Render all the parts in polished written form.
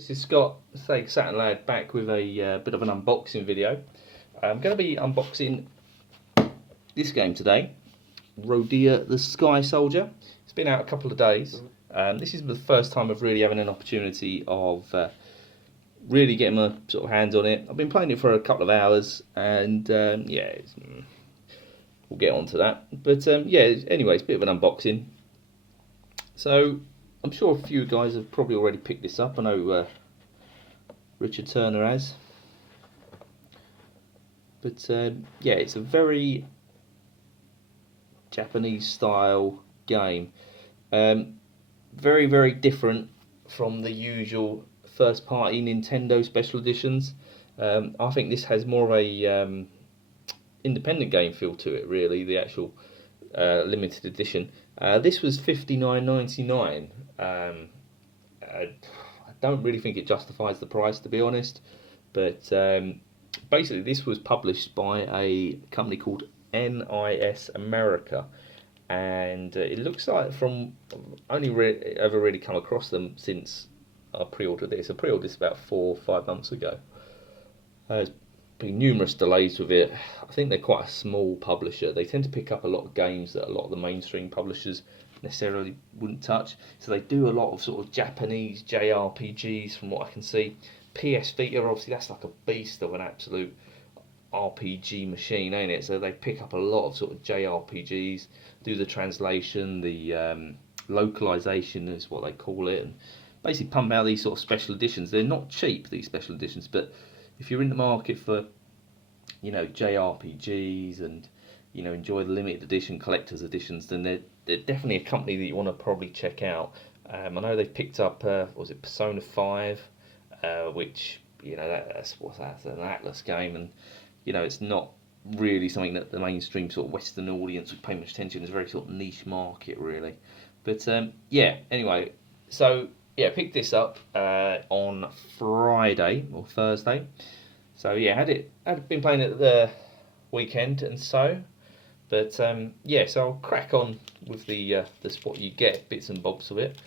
This is Scott, Saturn Lad, back with a bit of an unboxing video. I'm going to be unboxing this game today, Rodea the Sky Soldier. It's been out a couple of days. This is the first time of really having an opportunity of really getting my sort of hands on it. I've been playing it for a couple of hours, and yeah, we'll get on to that. But yeah, anyway, it's a bit of an unboxing. So I'm sure a few guys have probably already picked this up. I know Richard Turner has. But yeah, it's a very Japanese style game. Very, very different from the usual first party Nintendo special editions. I think this has more of a independent game feel to it, really, the actual limited edition. This was $59.99. I don't really think it justifies the price, to be honest, but basically this was published by a company called NIS America, and it looks like, from only ever really come across them since I pre-ordered this. I pre-ordered this about 4 or 5 months ago. There's been numerous delays with it. I think they're quite a small publisher. They tend to pick up a lot of games that a lot of the mainstream publishers necessarily wouldn't touch. So they do a lot of sort of Japanese JRPGs, from what I can see. PS Vita, obviously, that's like a beast of an absolute RPG machine, ain't it? So they pick up a lot of sort of JRPGs, do the translation, the localization is what they call it, and basically pump out these sort of special editions. They're not cheap, these special editions, but if you're in the market for, you know, JRPGs and, you know, enjoy the limited edition collector's editions, then they're definitely a company that you want to probably check out. I know they've picked up, was it Persona 5, which, you know, that's an Atlas game, and, you know, it's not really something that the mainstream sort of Western audience would pay much attention. It's a very sort of niche market, really. But yeah, anyway, so yeah, picked this up on Friday or Thursday. So yeah, had been playing it the weekend and so. But yeah, so I'll crack on with the what you get, bits and bobs of it.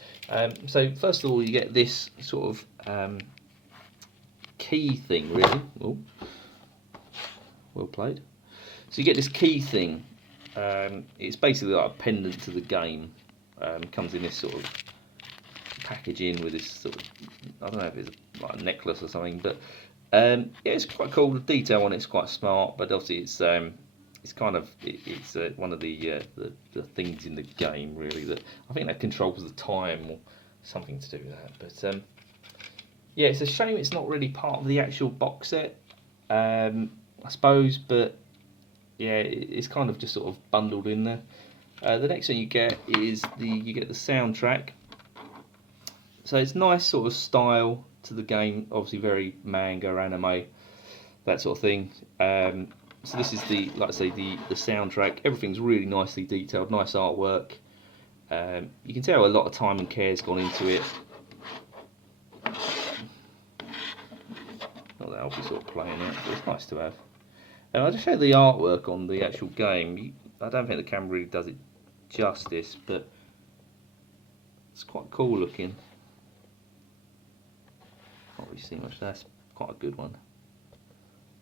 So first of all, you get this sort of key thing, really. Oh, well played. So you get this key thing. It's basically like a pendant to the game. Comes in this sort of packaging with this sort of, I don't know if it's like a necklace or something, but yeah, it's quite cool. The detail on it's quite smart, but obviously it's kind of it's one of the things in the game, really, that I think that controls the time or something to do with that. But yeah, it's a shame it's not really part of the actual box set, I suppose, but yeah, it's kind of just sort of bundled in there. The next thing you get is you get the soundtrack. So it's nice sort of style to the game, obviously very manga, anime, that sort of thing. So this is like I say, the soundtrack. Everything's really nicely detailed, nice artwork. You can tell a lot of time and care has gone into it. Not that I'll be sort of playing it, but it's nice to have. And I'll just show the artwork on the actual game. I don't think the camera really does it justice, but it's quite cool looking. Can't really see much. That's quite a good one.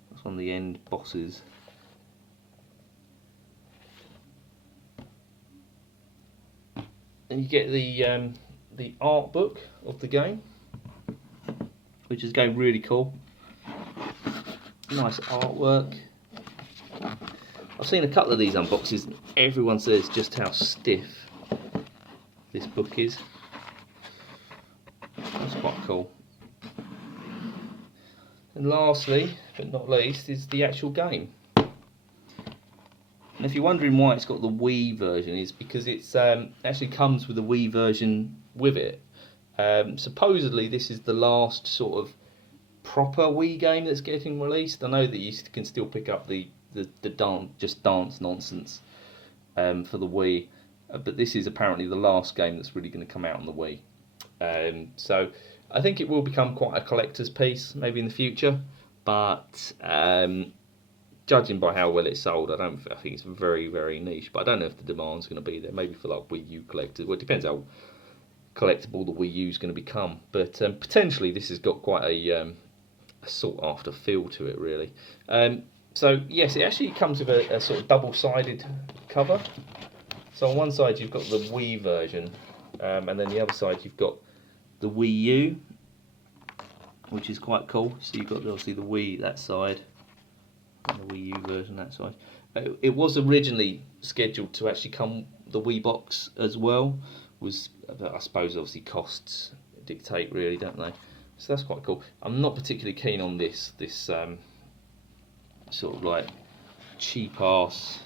That's one of the end bosses. And you get the art book of the game, which is again really cool. Nice artwork. I've seen a couple of these unboxes, and everyone says just how stiff this book is. That's quite cool. And lastly, but not least, is the actual game. And if you're wondering why it's got the Wii version, it's because it's actually comes with the Wii version with it. Supposedly this is the last sort of proper Wii game that's getting released. I know that you can still pick up the dance nonsense for the Wii, but this is apparently the last game that's really going to come out on the Wii. So I think it will become quite a collector's piece maybe in the future, but judging by how well it's sold, I think it's very, very niche. But I don't know if the demand's going to be there. Maybe for like Wii U collectors. Well, it depends how collectible the Wii U is going to become. But potentially this has got quite a sought after feel to it, really. So yes, it actually comes with a sort of double-sided cover. So on one side you've got the Wii version, and then the other side you've got the Wii U, which is quite cool. So you've got obviously the Wii that side, and the Wii U version that side. It was originally scheduled to actually come the Wii box as well. Was, I suppose, obviously costs dictate, really, don't they? So that's quite cool. I'm not particularly keen on this sort of like cheap ass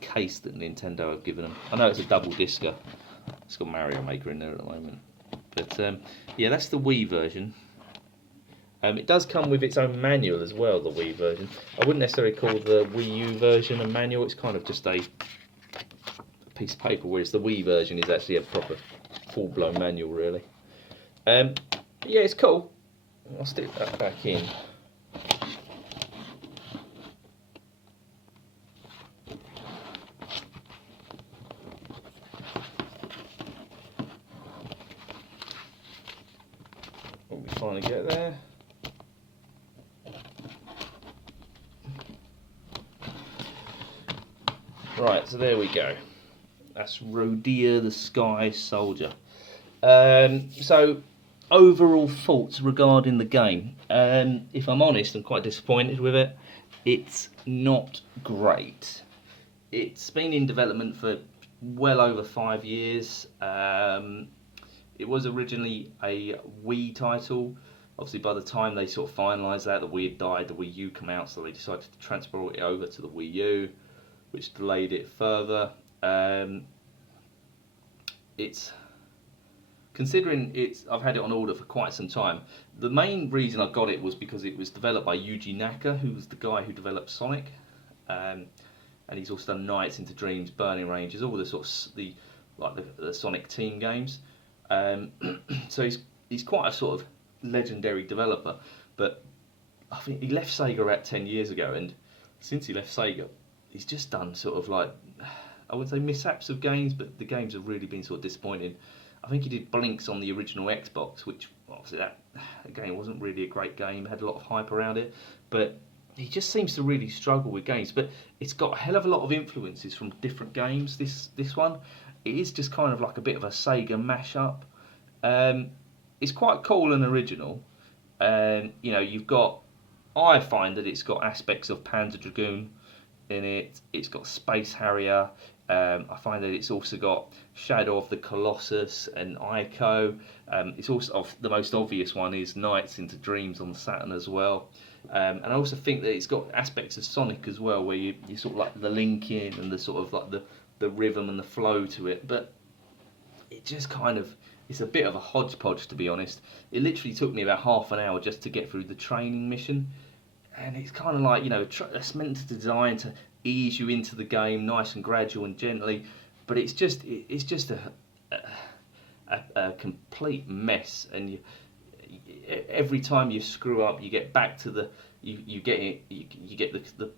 case that Nintendo have given them. I know it's a double discer. It's got Mario Maker in there at the moment. But yeah, that's the Wii version. It does come with its own manual as well, the Wii version. I wouldn't necessarily call the Wii U version a manual. It's kind of just a piece of paper, whereas the Wii version is actually a proper full-blown manual, really. Yeah, it's cool. I'll stick that back in. When we finally get there. Right, so there we go. That's Rodea the Sky Soldier. So, overall thoughts regarding the game. If I'm honest, I'm quite disappointed with it. It's not great. It's been in development for well over 5 years. It was originally a Wii title. Obviously, by the time they sort of finalised that, the Wii had died, the Wii U came out, so they decided to transport it over to the Wii U, which delayed it further. It's considering I've had it on order for quite some time. The main reason I got it was because it was developed by Yuji Naka, who was the guy who developed Sonic, and he's also done Nights into Dreams, Burning Ranges, all the sort of the Sonic team games. So he's quite a sort of legendary developer, but I think he left Sega about 10 years ago, and since he left Sega, he's just done sort of like, I wouldn't say mishaps of games, but the games have really been sort of disappointing. I think he did Blinks on the original Xbox, which obviously that game wasn't really a great game, had a lot of hype around it, but he just seems to really struggle with games. But it's got a hell of a lot of influences from different games. This one, it is just kind of like a bit of a Sega mashup. It's quite cool and original. You've got. I find that it's got aspects of Panzer Dragoon in it. It's got Space Harrier. I find that it's also got Shadow of the Colossus and Ico. It's also the most obvious one is Nights into Dreams on the Saturn as well. And I also think that it's got aspects of Sonic as well, where you sort of like the linking and the sort of like the rhythm and the flow to it. But it just kind of, it's a bit of a hodgepodge, to be honest. It literally took me about half an hour just to get through the training mission. And it's kind of like, it's meant to design to ease you into the game, nice and gradual and gently, but it's just a complete mess. And every time you screw up, you get back to you get the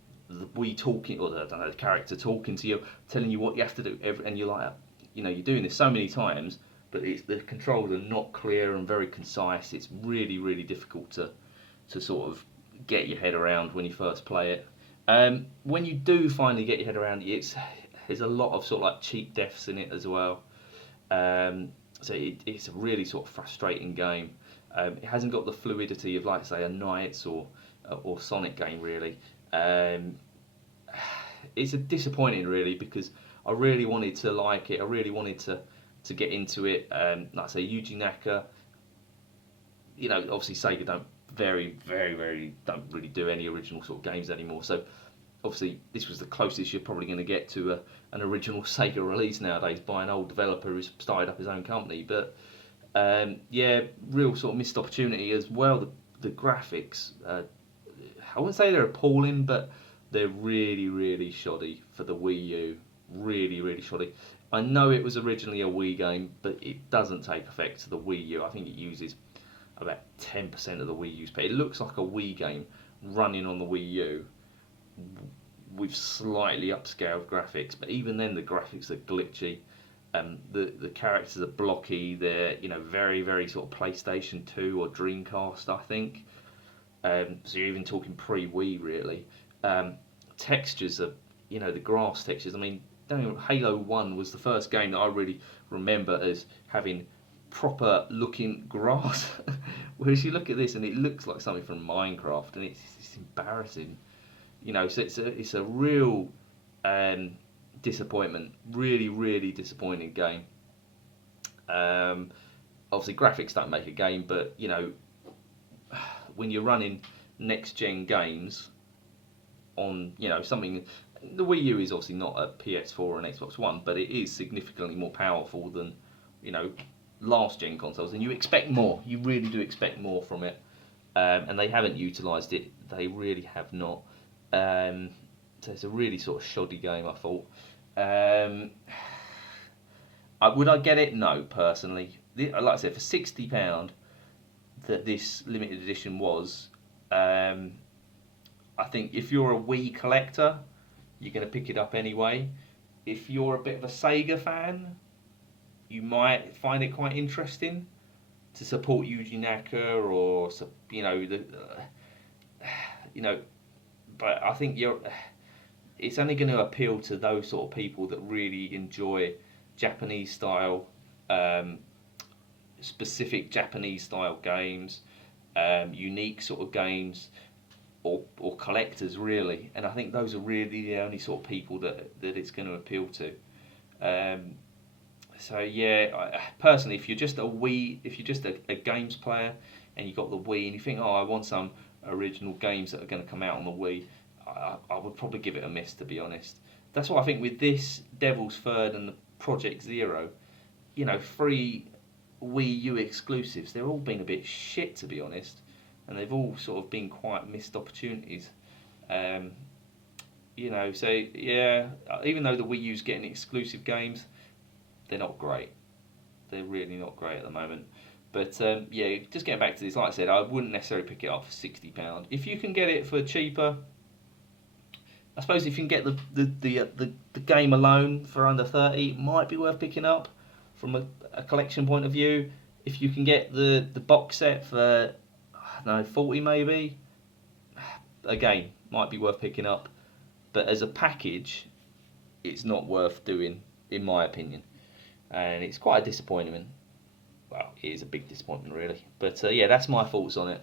Wii talking, or the character talking to you, telling you what you have to do, and you're like, you're doing this so many times, but the controls are not clear and very concise. It's really, really difficult to sort of get your head around when you first play it. When you do finally get your head around it, there's a lot of sort of like cheap deaths in it as well. So it's a really sort of frustrating game. It hasn't got the fluidity of, like, say, a Knights or Sonic game, really. It's a disappointing, really, because I really wanted to like it. I really wanted to get into it. Like I say, Yuji Naka, obviously Sega don't don't really do any original sort of games anymore. So obviously this was the closest you're probably going to get to an original Sega release nowadays by an old developer who's started up his own company. But yeah, real sort of missed opportunity as well. The graphics, I wouldn't say they're appalling, but they're really, really shoddy for the Wii U. Really, really shoddy. I know it was originally a Wii game, but it doesn't take effect to the Wii U. I think it uses about 10% of the Wii U's spec. It looks like a Wii game running on the Wii U with slightly upscaled graphics, but even then the graphics are glitchy. The characters are blocky. They're very very sort of PlayStation 2 or Dreamcast, I think. So you're even talking pre-Wii really. Um, Textures are the grass textures. I mean, Halo 1 was the first game that I really remember as having proper looking grass. Whereas you look at this and it looks like something from Minecraft, and it's embarrassing. So it's a real disappointment. Really, really disappointing game. Um, Obviously, graphics don't make a game, but when you're running next gen games on something, the Wii U is obviously not a PS4 or an Xbox One, but it is significantly more powerful than you know last gen consoles, and you expect more. You really do expect more from it, and they haven't utilised it. They really have not. So it's a really sort of shoddy game, I thought. Um, would I get it? No, personally. Like I said, for £60 that this limited edition was, um, I think if you're a Wii collector, you're going to pick it up anyway. If you're a bit of a Sega fan, you might find it quite interesting to support Yuji Naka or you know. But I think it's only going to appeal to those sort of people that really enjoy Japanese style, um, specific Japanese style games, unique sort of games, or collectors really. And I think those are really the only sort of people that it's going to appeal to. Um, so yeah, personally, if you're just a games player and you got the Wii and you think, oh, I want some original games that are going to come out on the Wii, I would probably give it a miss, to be honest. That's why I think with this Devil's Third and the Project Zero, free Wii U exclusives, they've all been a bit shit, to be honest, and they've all sort of been quite missed opportunities. Um, so yeah, even though the Wii U's getting exclusive games, they're not great. They're really not great at the moment. But yeah, just getting back to this, like I said, I wouldn't necessarily pick it up for £60. If you can get it for cheaper, I suppose if you can get the game alone for under 30, it might be worth picking up from a collection point of view. If you can get the box set for, I don't know, 40 maybe, again, might be worth picking up. But as a package, it's not worth doing, in my opinion. And it's quite a disappointment. Well, it is a big disappointment, really. But yeah, that's my thoughts on it.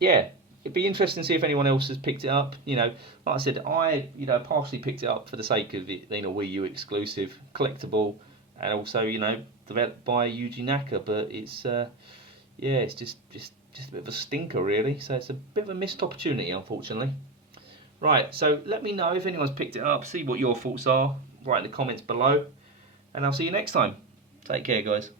Yeah, it'd be interesting to see if anyone else has picked it up. Like I said, I partially picked it up for the sake of it being a Wii U exclusive, collectible, and also developed by Yuji Naka. But it's yeah, it's just a bit of a stinker, really. So it's a bit of a missed opportunity, unfortunately. Right, so let me know if anyone's picked it up. See what your thoughts are. Write in the comments below, and I'll see you next time. Take care, guys.